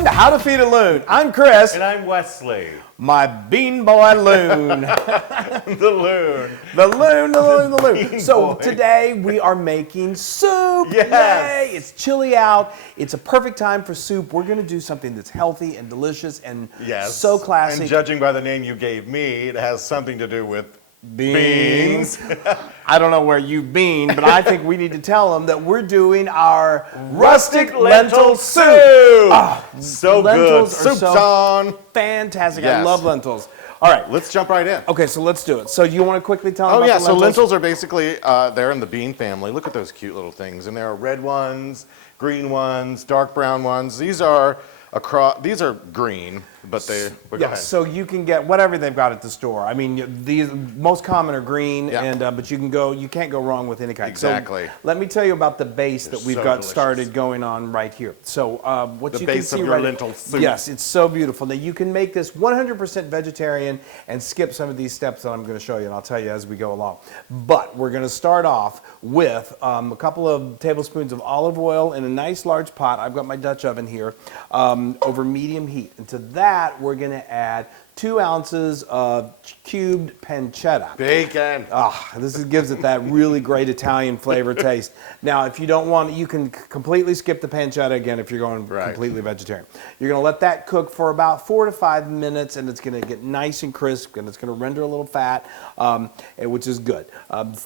Welcome to How to Feed a Loon. I'm Chris. And I'm Wesley. My bean boy Loon. The Loon. The Loon, the Loon, the Loon. Bean So boy. today we are making soup. Yes. Yay! It's chilly out. It's a perfect time for soup. We're going to do something that's healthy and delicious and so classic. And judging by the name you gave me, it has something to do with Beans. I don't know where you've been, but I think we need to tell them that we're doing our rustic lentil soup. Oh, so good. lentils are Soup's so on. Fantastic. I Yes. love lentils. All right. Let's jump right in. Okay, so let's do it. So you want to quickly tell them Oh about yeah, the so lentils? lentils are basically, they're in the bean family. Look at those cute little things. And there are red ones, green ones, dark brown ones. These are these are green, but go Yeah, ahead. so you can get whatever they've got at the store. I mean, these most common are green, Yeah. and but you can't go wrong with any kind. Exactly. So let me tell you about the base that we've so got delicious. started going on right here. So what The you base can of see your right lentil soup. Yes, it's so beautiful. Now you can make this 100% vegetarian and skip some of these steps that I'm going to show you, and I'll tell you as we go along. But we're going to start off with a couple of tablespoons of olive oil in a nice large pot. I've got my Dutch oven here over medium heat. And to that, we're going to add 2 ounces of cubed pancetta. Bacon. This gives it that really great Italian flavor taste. Now, if you don't want it, you can completely skip the pancetta again if you're going completely vegetarian. You're going to let that cook for about 4 to 5 minutes, and it's going to get nice and crisp, and it's going to render a little fat, which is good.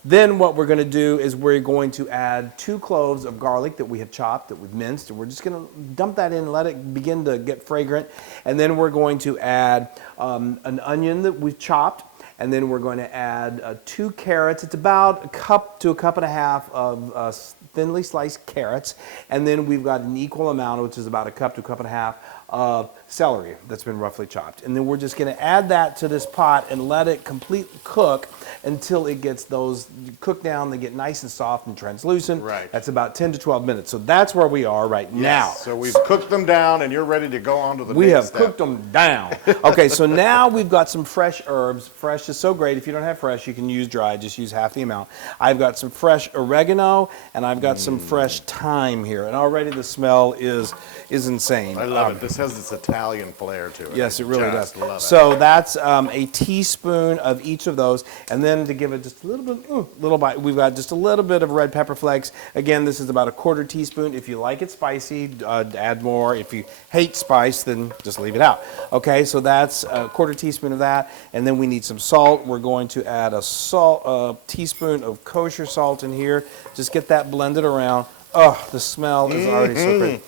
Then what we're going to do is we're going to add 2 cloves of garlic that we have chopped, that we've minced, and we're just going to dump that in and let it begin to get fragrant. And then we're going to add an onion that we've chopped, and then we're going to add 2 carrots. It's about a cup to a cup and a half of thinly sliced carrots, and then we've got an equal amount, which is about a cup to a cup and a half of celery that's been roughly chopped. And then we're just going to add that to this pot and let it completely cook until it gets those cooked down. They get nice and soft and translucent. Right. That's about 10 to 12 minutes. So that's where we are right now. So we've cooked them down, and you're ready to go on to the We next have step. cooked them down. Okay, so now we've got some fresh herbs. Fresh is so great. If you don't have fresh, you can use dry. Just use half the amount. I've got some fresh oregano, and I've got some fresh thyme here. And already the smell is insane. I love it. This has this Italian flair to it. Yes, it really does. Love it. So that's a teaspoon of each of those, and then to give it just a little bit, little bite, we've got just a little bit of red pepper flakes. Again, this is about a 1/4 teaspoon. If you like it spicy, add more. If you hate spice, then just leave it out. Okay, so that's a 1/4 teaspoon of that, and then we need some salt. We're going to add a teaspoon of kosher salt in here. Just get that blended around. Oh, the smell is already so great.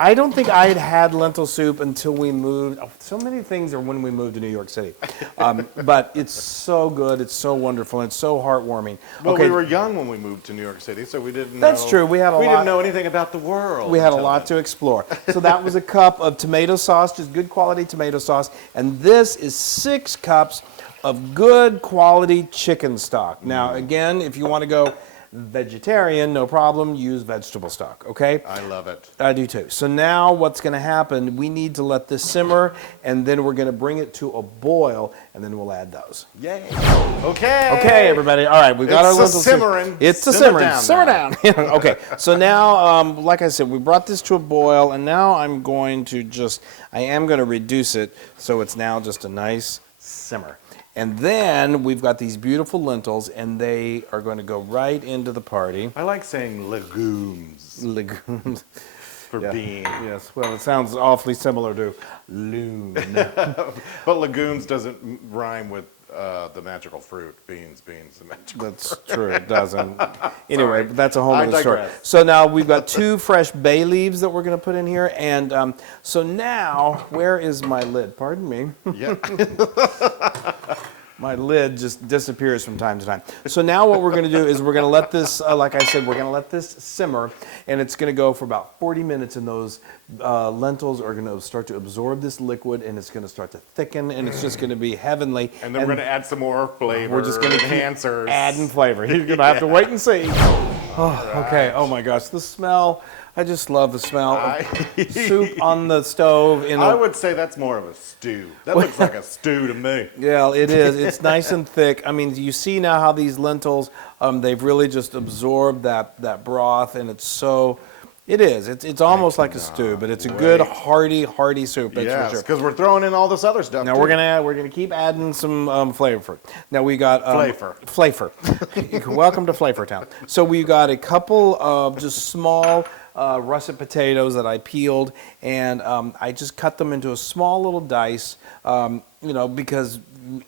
I don't think I had had lentil soup until we moved. Oh, so many things are when we moved to New York City. But it's so good. It's so wonderful. And it's so heartwarming. Well, okay. we were young when we moved to New York City, so we didn't know. That's true. We didn't know anything about the world. We had a until lot then. to explore. So that was a cup of tomato sauce, just good quality tomato sauce. And this is 6 cups of good quality chicken stock. Now, again, if you want to go vegetarian, no problem, use vegetable stock, okay? I love it. I do too. So now what's going to happen, we need to let this simmer, and then we're going to bring it to a boil, and then we'll add those. Yay. Okay. Okay, everybody. All right, we've got our It's a lentil soup. simmering. It's a Simmer simmering. down Simmer now. down. Okay, so now, like I said, we brought this to a boil, and now I'm going to I am going to reduce it so it's now just a nice simmer. And then we've got these beautiful lentils, and they are going to go right into the party. I like saying legumes Legumes. for bean. Yes, well, it sounds awfully similar to loon. But legumes doesn't rhyme with the magical fruit. Beans, the magical That's true, it doesn't. Anyway, Sorry. but that's a whole I other story. digress. So now we've got 2 fresh bay leaves that we're going to put in here. And so now, where is my lid? Pardon me. Yeah. My lid just disappears from time to time. So now what we're going to do is we're going to let this, like I said, we're going to let this simmer, and it's going to go for about 40 minutes, and those lentils are going to start to absorb this liquid, and it's going to start to thicken, and it's just going to be heavenly. And then we're going to add some more flavor. We're just going to enhancers. adding flavor. You're going to have to wait and see. Oh, okay. Oh my gosh, the smell. I just love the smell of soup on the stove. I would say that's more of a stew. That looks like a stew to me. Yeah, it is. It's nice and thick. I mean, you see now how these lentils, they've really just absorbed that broth, and it's so It is. It's almost like a stew, but it's a good hearty soup. That's Yes, for sure. because we're throwing in all this other stuff. Now too. we're gonna keep adding some flavor. Now we got Flavor. Welcome to Flavor Town. So we got a couple of just small russet potatoes that I peeled, and I just cut them into a small little dice. Because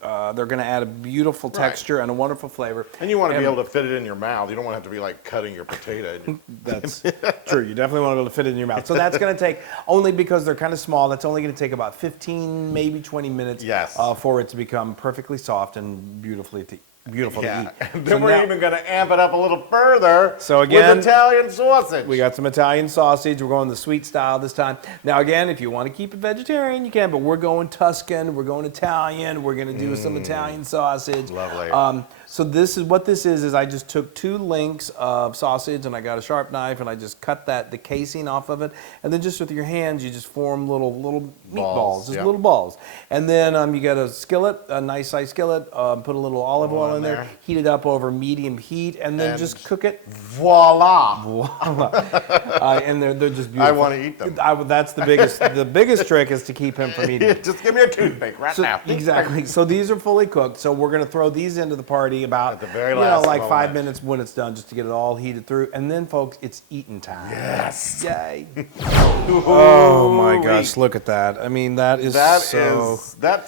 they're going to add a beautiful texture and a wonderful flavor. And you want to be able to fit it in your mouth. You don't want to have to be like cutting your potato. That's true. You definitely want to be able to fit it in your mouth. So that's going to take, only because they're kind of small, that's only going to take about 15, maybe 20 minutes for it to become perfectly soft and beautiful to eat. And then we're even going to amp it up a little further with Italian sausage. We got some Italian sausage. We're going the sweet style this time. Now, again, if you want to keep it vegetarian, you can, but we're going Tuscan. We're going Italian. We're going to do some Italian sausage. Lovely. So this is what this is I just took 2 links of sausage and I got a sharp knife and I just cut the casing off of it, and then just with your hands you just form little meatballs, just little balls. And then you got a skillet, a nice sized skillet, put a little olive oil in there, heat it up over medium heat, and then just cook it. Voila! And they're just beautiful. I want to eat them. That's the biggest trick is to keep him from eating it. Just give me a toothpick now. Exactly. So these are fully cooked. So we're going to throw these into the party about at the very last like moment. 5 minutes when it's done, just to get it all heated through. And then, folks, it's eating time. Yes. Yay. Oh my gosh, look at that. I mean, that's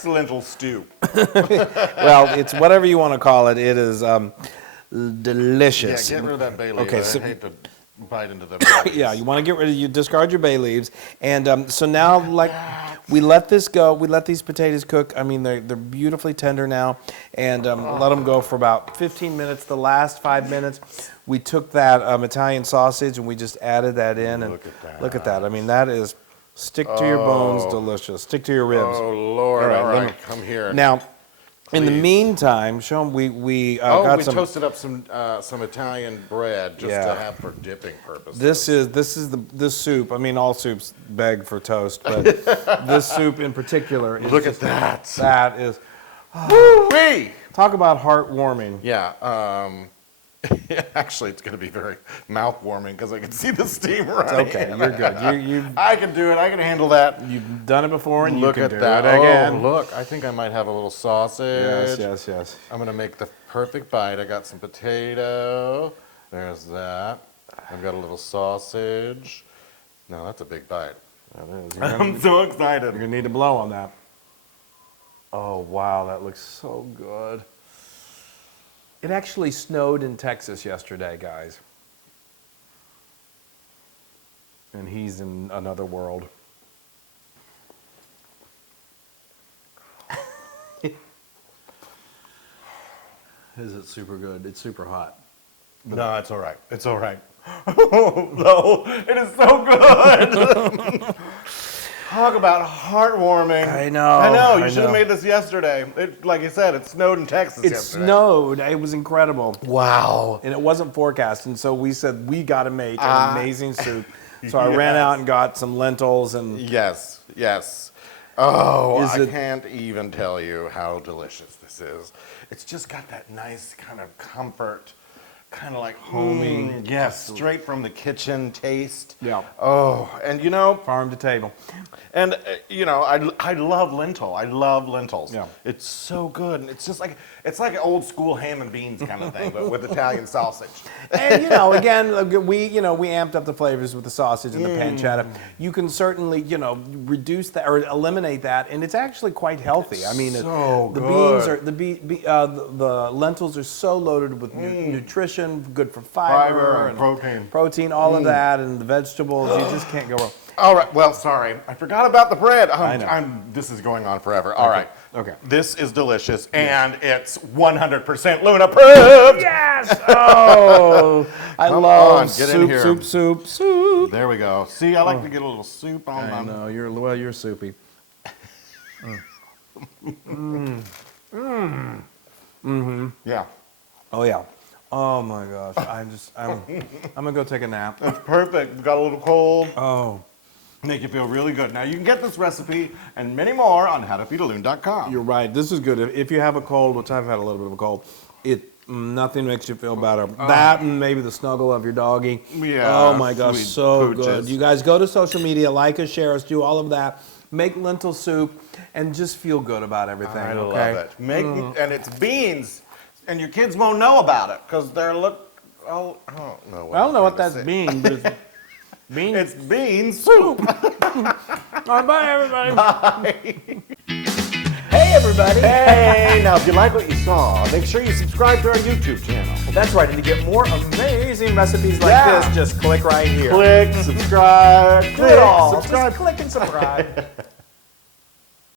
lentil stew. Well, it's whatever you want to call it. It is delicious. Yeah, get rid of that bay leaf. Okay, I hate to bite into the yeah, you want to get rid of, you discard your bay leaves. And so now, like, we let this go. We let these potatoes cook. I mean, they're beautifully tender now. And let them go for about 15 minutes. The last 5 minutes, we took that Italian sausage and we just added that in. And look at that. I mean, that is stick to your bones delicious. Stick to your ribs. Oh, Lord. All right, come here. Now, in the meantime, show them we got some. We toasted up some Italian bread just to have for dipping purposes. This is this soup. I mean, all soups beg for toast, but this soup in particular. Is Look at that. That is. Woo-wee! Talk about heartwarming. Yeah. Actually, it's going to be very mouth-warming because I can see the steam running. It's okay, you're good. I can do it. I can handle that. You've done it before, and look you can at do that it again. Oh, look! I think I might have a little sausage. Yes. I'm going to make the perfect bite. I got some potato. There's that. I've got a little sausage. No, that's a big bite. That is. I'm so excited. You're gonna need to blow on that. Oh wow, that looks so good. It actually snowed in Texas yesterday, guys. And he's in another world. Is it super good? It's super hot. No, it's all right. It's all right. Oh, no, it is so good. Talk about heartwarming. I know. You should have made this yesterday. Like you said, it snowed in Texas yesterday. It snowed. It was incredible. Wow. And it wasn't forecast. And so we said, we got to make an amazing soup. So I ran out and got some lentils. And Yes. Oh, I can't even tell you how delicious this is. It's just got that nice kind of comfort, kind of like homey. Yes, straight from the kitchen taste. Yeah. Oh, and farm to table. And I love lentil. I love lentils. Yeah. It's so good. And it's like an old school ham and beans kind of thing, but with Italian sausage. And again, we amped up the flavors with the sausage and the pancetta. You can certainly reduce that or eliminate that, and it's actually quite healthy. I mean, so the good. beans are the lentils are so loaded with nutrition, good for fiber and protein, all of that, and the vegetables. You just can't go wrong. All right. Well, sorry, I forgot about the bread. I know. This is going on forever. All right. Okay. This is delicious, and it's 100% Loon approved. Yes! Oh, I love get in here. soup. There we go. See, I like to get a little soup on I them. know you're soupy. Yeah. Oh yeah. Oh my gosh. I'm gonna go take a nap. It's perfect. Got a little cold. Oh. Make you feel really good. Now you can get this recipe and many more on howtofeedaloon.com. You're right. This is good. If you have a cold, which I've had a little bit of a cold, Nothing makes you feel better. That and maybe the snuggle of your doggy. Yeah. Oh my gosh, sweet so pooches. good. You guys go to social media, like us, share us, do all of that. Make lentil soup and just feel good about everything. I okay? love it. And it's beans, and your kids won't know about it because they're I don't know. I don't know what that's that's bean, but it's bean. It's bean soup. All right, bye everybody. Bye. Hey everybody! Hey, now if you like what you saw, make sure you subscribe to our YouTube channel. That's right, and to get more amazing recipes like Yeah. this, just click right here. Click, subscribe, Do it all. subscribe. Just click and subscribe.